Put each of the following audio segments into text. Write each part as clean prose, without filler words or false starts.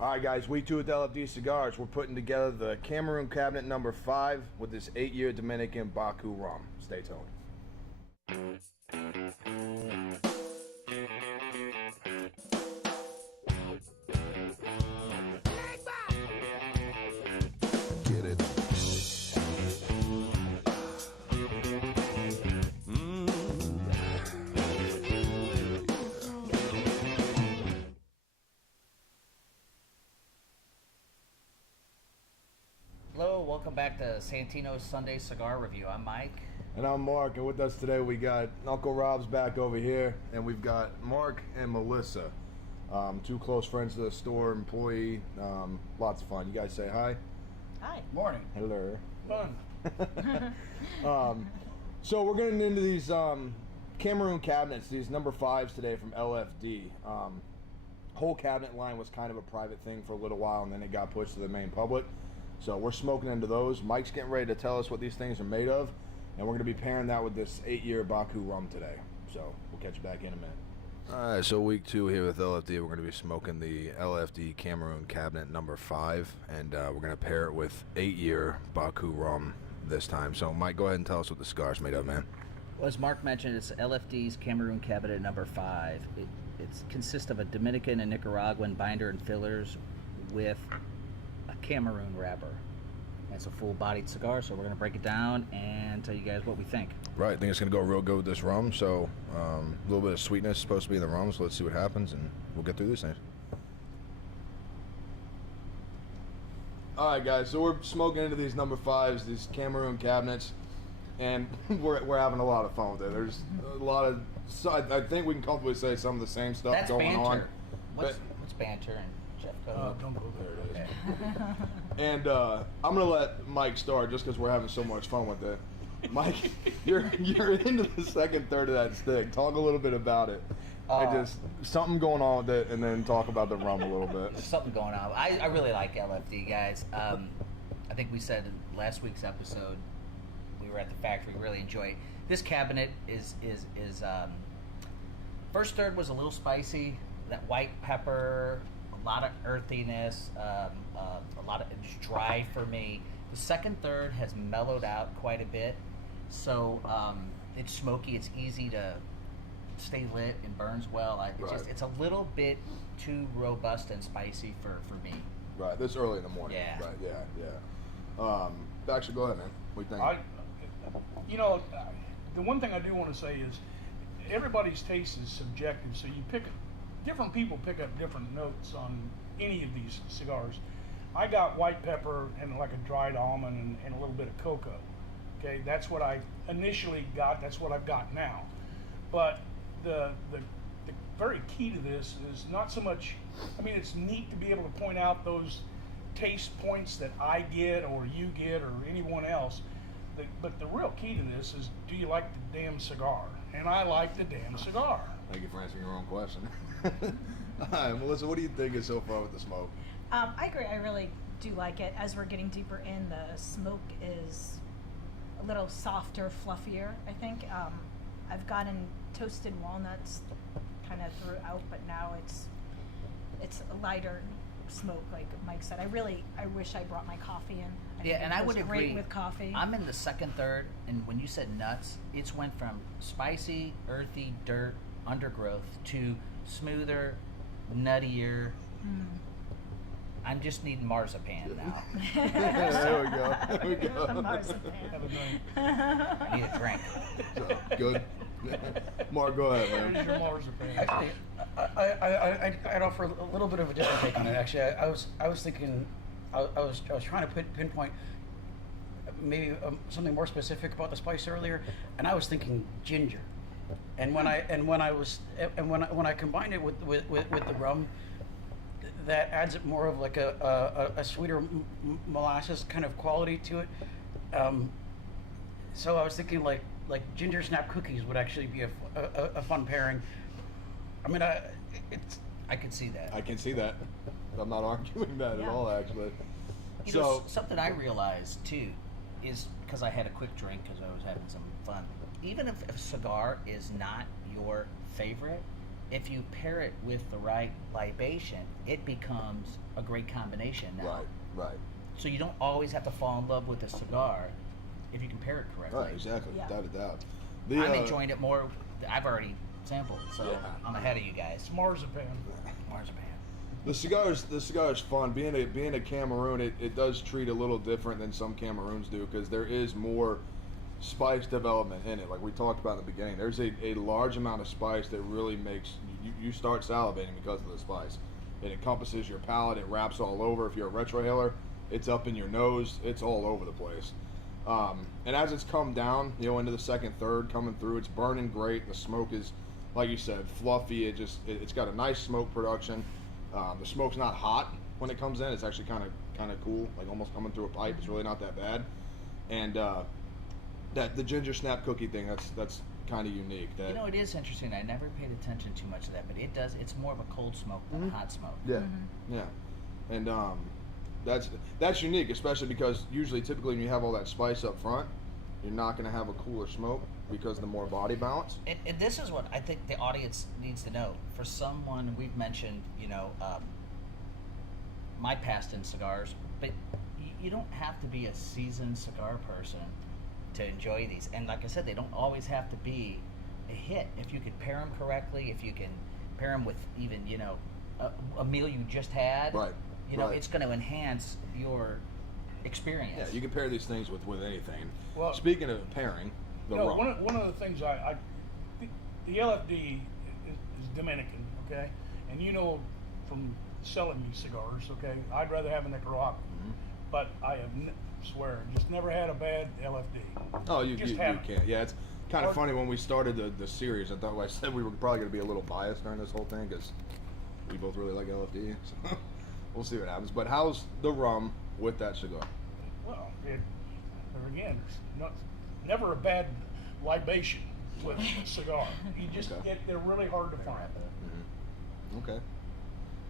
Alright guys, week 2 with LFD Cigars. We're putting together the Cameroon Cabinet number 5 with this 8-year Dominican Bacoo Rum. Stay tuned. Get it. Hello, welcome back to Santino's Sunday Cigar Review. I'm Mike. And I'm Mark, and with us today we got Uncle Rob's back over here, and we've got Mark and Melissa, two close friends to the store, employee, lots of fun. You guys say hi? Hi. Morning. Hello. Fun. So we're getting into these Cameroon cabinets, these number 5s today from LFD. Whole cabinet line was kind of a private thing for a little while, and then it got pushed to the main public. So we're smoking into those. Mike's getting ready to tell us what these things are made of, and we're going to be pairing that with this 8-year Bacoo Rum today. So we'll catch you back in a minute. Alright, so week 2 here with LFD, we're going to be smoking the LFD Cameroon Cabinet number 5, and we're going to pair it with 8-year Bacoo Rum this time. So Mike, go ahead and tell us what the cigar's made of, man. Well, as Mark mentioned, it's LFD's Cameroon Cabinet number 5. It consists of a Dominican and Nicaraguan binder and fillers with a Cameroon wrapper. It's a full-bodied cigar, so we're going to break it down and tell you guys what we think. Right, I think it's going to go real good with this rum, so a little bit of sweetness supposed to be in the rum, so let's see what happens, and we'll get through these things. Alright guys, so we're smoking into these number 5s, these Cameroon cabinets, and we're having a lot of fun with it. There's a lot of, I think we can comfortably say some of the same stuff That's going banter. on. What's banter and Jeff Code? Don't go there. Okay. And I'm gonna let Mike start just because we're having so much fun with it. Mike, you're into the second third of that stick. Talk a little bit about it. And just something going on with it, and then talk about the rum a little bit. There's something going on. I really like LFD, guys. I think we said in last week's episode, we were at the factory, really enjoy it. This cabinet is first third was a little spicy. That white pepper, a lot of earthiness, a lot of it's dry for me. The second third has mellowed out quite a bit, so it's smoky. It's easy to stay lit and burns well. It's a little bit too robust and spicy for me. Right, this early in the morning. Yeah. Right. Yeah. Actually, go ahead, man. What do you think? The one thing I do want to say is everybody's taste is subjective, so different people pick up different notes on any of these cigars. I got white pepper and like a dried almond and a little bit of cocoa. Okay, that's what I initially got. That's what I've got now. But the very key to this is not so much. I mean, it's neat to be able to point out those taste points that I get or you get or anyone else. But the real key to this is, do you like the damn cigar? And I like the damn cigar. Thank you for answering your own question. All right, Melissa, what do you think is so far with the smoke? I agree. I really do like it. As we're getting deeper in, the smoke is a little softer, fluffier, I think. I've gotten toasted walnuts kind of throughout, but now it's a lighter smoke, like Mike said. I wish I brought my coffee in. I would agree. Great with coffee. I'm in the second third, and when you said nuts, it's went from spicy, earthy, dirt, undergrowth to smoother, nuttier. I'm just needing marzipan now. There we go. The marzipan. I need a drink. So, good. Mark, go ahead, man. There's your marzipan. Actually, I'd offer a little bit of a different take on it. Actually, I was thinking, I was trying to pinpoint maybe something more specific about the spice earlier, and I was thinking ginger. And when I combined it with the rum, that adds it more of like a sweeter molasses kind of quality to it. So I was thinking like ginger snap cookies would actually be a fun pairing. I mean, I can see that. I can see that. I'm not arguing that at all, actually. You know, something I realized too is, because I had a quick drink because I was having some fun. Even if a cigar is not your favorite, if you pair it with the right libation, it becomes a great combination now. Right. So you don't always have to fall in love with a cigar if you can pair it correctly. Right, exactly. Yeah. Without a doubt. I'm enjoying it more. I've already sampled, so Yeah. I'm ahead of you guys. It's marzipan. Marzipan. The cigar is fun. Being a Cameroon, it does treat a little different than some Cameroons do, because there is more spice development in it. Like we talked about in the beginning, there's a large amount of spice that really makes you start salivating because of the spice. It encompasses your palate. It wraps all over. If you're a retrohaler, it's up in your nose. It's all over the place. And as it's come down, into the second, third, coming through, it's burning great. The smoke is, like you said, fluffy. It's got a nice smoke production. The smoke's not hot when it comes in. It's actually kind of cool, like almost coming through a pipe. It's really not that bad. And that the ginger snap cookie thing, that's kind of unique. That It is interesting. I never paid attention too much to that, but it does. It's more of a cold smoke than a hot smoke. yeah, yeah, and that's unique, especially because typically when you have all that spice up front, you're not going to have a cooler smoke because of the more body balance. And this is what I think the audience needs to know. For someone, we've mentioned, my past in cigars, but you don't have to be a seasoned cigar person to enjoy these. And like I said, they don't always have to be a hit. If you could pair them correctly, if you can pair them with even, a meal you just had, Right. Right. it's going to enhance your experience. Yeah, you can pair these things with anything. Well, speaking of pairing, the rum. one of the things the LFD is Dominican, okay, and from selling me cigars, okay, I'd rather have a Nicaragua, but I have swear just never had a bad LFD. Oh, you Just can't. haven't. Yeah, it's kind of funny when we started the series. I said we were probably going to be a little biased during this whole thing because we both really like LFD. So we'll see what happens. But how's the rum with that cigar? Well, there again, there's never a bad libation with a cigar. You just they're really hard to find. Okay,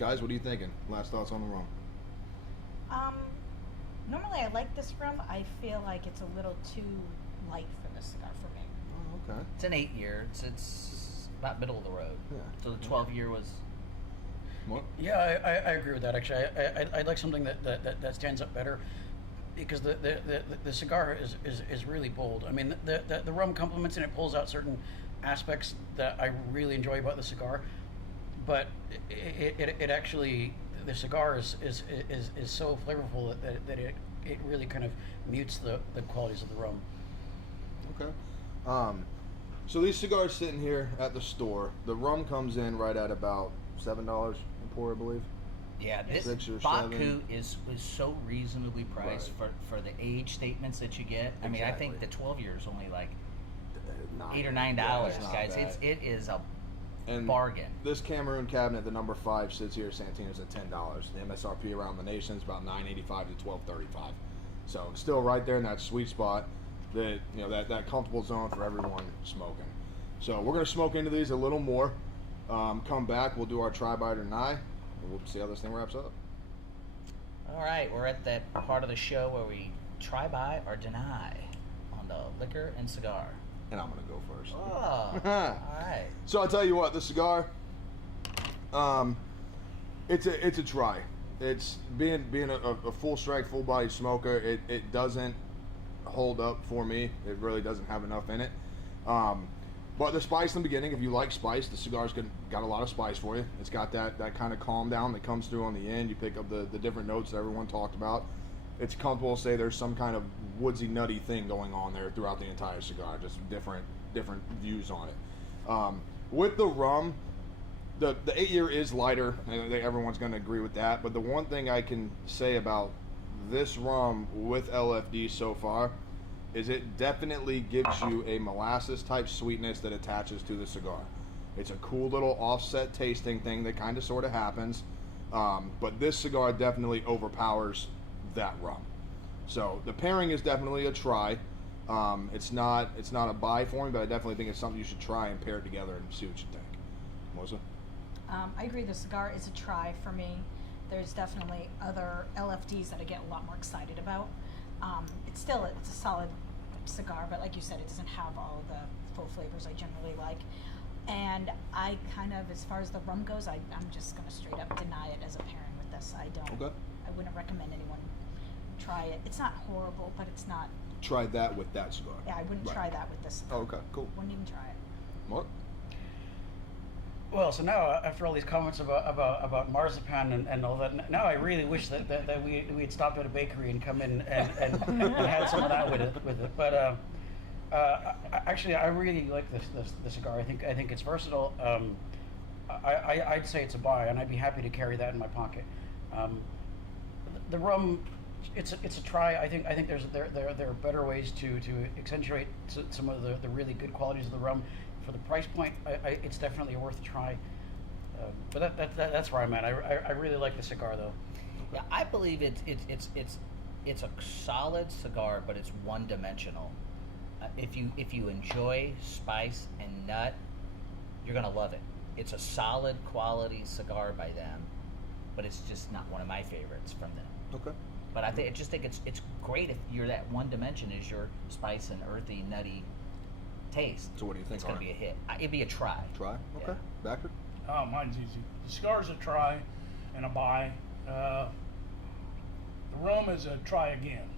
guys, what are you thinking? Last thoughts on the rum? Normally I like this rum. I feel like it's a little too light for this cigar for me. Oh, okay. It's an 8-year. It's about middle of the road. Yeah. So the 12-year was. What? Yeah, I agree with that. Actually, I'd like something that stands up better, because the cigar is really bold. I mean, the rum complements and it pulls out certain aspects that I really enjoy about the cigar, but it actually, the cigar is so flavorful that it really kind of mutes the qualities of the rum. Okay. So these cigars sitting here at the store, the rum comes in right at about $7 a pour, I believe. Yeah, this 6 or Bacoo 7. is so reasonably priced for the age statements that you get. I mean, I think the 12-year is only like $8 or $9, Yeah, it's not guys. bad. It is a And bargain. This Cameroon cabinet, the number 5, sits here at Santina's at $10. The MSRP around the nation is about $9.85 to $12.35. So it's still right there in that sweet spot, that that comfortable zone for everyone smoking. So we're gonna smoke into these a little more. Come back, we'll do our try by deny, and we'll see how this thing wraps up. All right, we're at that part of the show where we try by or deny on the liquor and cigar. And I'm gonna go first. Oh, all right. So I'll tell you what, the cigar, it's a try. It's being a full strike, full body smoker. It doesn't hold up for me. It really doesn't have enough in it. But the spice in the beginning, if you like spice, the cigar's got a lot of spice for you. It's got that kind of calm down that comes through on the end. You pick up the different notes that everyone talked about. It's comfortable to say there's some kind of woodsy, nutty thing going on there throughout the entire cigar. Just different views on it. With the rum, the 8-year is lighter. I think everyone's going to agree with that. But the one thing I can say about this rum with LFD so far is it definitely gives you a molasses type sweetness that attaches to the cigar. It's a cool little offset tasting thing that kind of sort of happens. But this cigar definitely overpowers that rum. So the pairing is definitely a try. It's not a buy for me, but I definitely think it's something you should try and pair together and see what you think. Melissa? I agree, the cigar is a try for me. There's definitely other LFDs that I get a lot more excited about. It's a solid cigar, but like you said, it doesn't have all the full flavors I generally like. And I kind of, as far as the rum goes, I'm just going to straight up deny it as a pairing with this. I wouldn't recommend anyone try it. It's not horrible, but it's not. Try that with that cigar. Yeah, I wouldn't try that with this. Oh, okay, cool. Wouldn't even try it. What? Well, so now after all these comments about marzipan and all that, now I really wish that we had stopped at a bakery and come in and had some of that with it. But actually, I really like this cigar. I think it's versatile. I'd say it's a buy, and I'd be happy to carry that in my pocket. The rum, it's a try. I think there are better ways to accentuate some of the really good qualities of the rum. For the price point, it's definitely worth a try. But that's where I'm at. I really like the cigar though. Yeah, I believe it's a solid cigar, but it's one-dimensional. If you enjoy spice and nut, you're gonna love it. It's a solid quality cigar by them, but it's just not one of my favorites from them. Okay. But I think it's great if you're that one dimension is your spice and earthy, nutty taste. So what do you think? It's gonna be a hit. It'd be a try. Try? Okay. Yeah. Backer? Oh, mine's easy. The cigar's a try and a buy. The rum is a try again.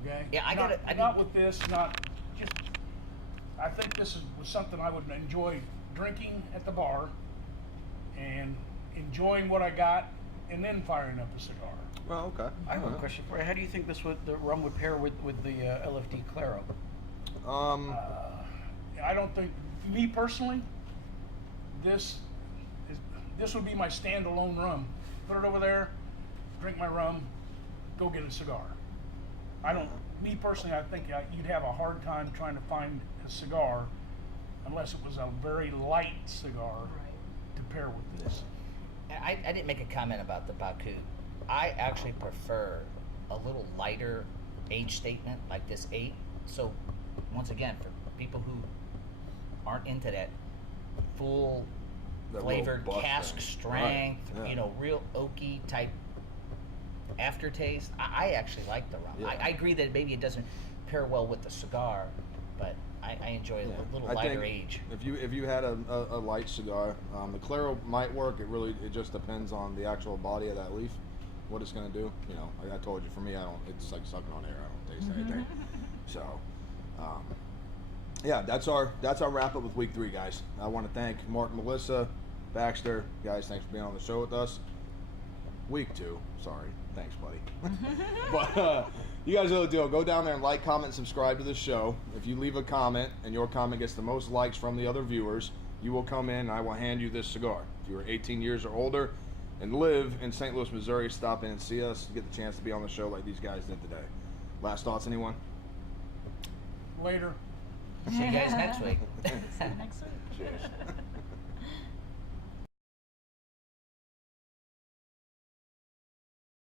Okay. Yeah, not with this. Not just. I think this was something I would enjoy drinking at the bar, and enjoying what I got, and then firing up a cigar. Well, okay. I have a question for you. How do you think the rum would pair with the LFD Claro? I don't think, me personally, this would be my standalone rum. Put it over there, drink my rum, go get a cigar. Me personally, I think you'd have a hard time trying to find a cigar unless it was a very light cigar to pair with this. I didn't make a comment about the Bacoo. I actually prefer a little lighter age statement like this 8. So once again, for people who aren't into that full That flavored little bust cask thing. strength, Right, yeah. real oaky type aftertaste, I actually like the rum. Yeah. I agree that maybe it doesn't pair well with the cigar, but I enjoy a little lighter age. If you had a light cigar, the Claro might work. It just depends on the actual body of that leaf, what it's gonna do. You know, like I told you, for me, it's like sucking on air. I don't taste anything. So, yeah, that's our wrap up with week 3, guys. I want to thank Mark, Melissa, Baxter, guys. Thanks for being on the show with us. Week 2, sorry. Thanks, buddy. But you guys know the deal. Go down there and like, comment, and subscribe to the show. If you leave a comment and your comment gets the most likes from the other viewers, you will come in and I will hand you this cigar. If you are 18 years or older and live in St. Louis, Missouri, stop in and see us. Get the chance to be on the show like these guys did today. Last thoughts, anyone? Later. See you guys next week. See you next week. Cheers.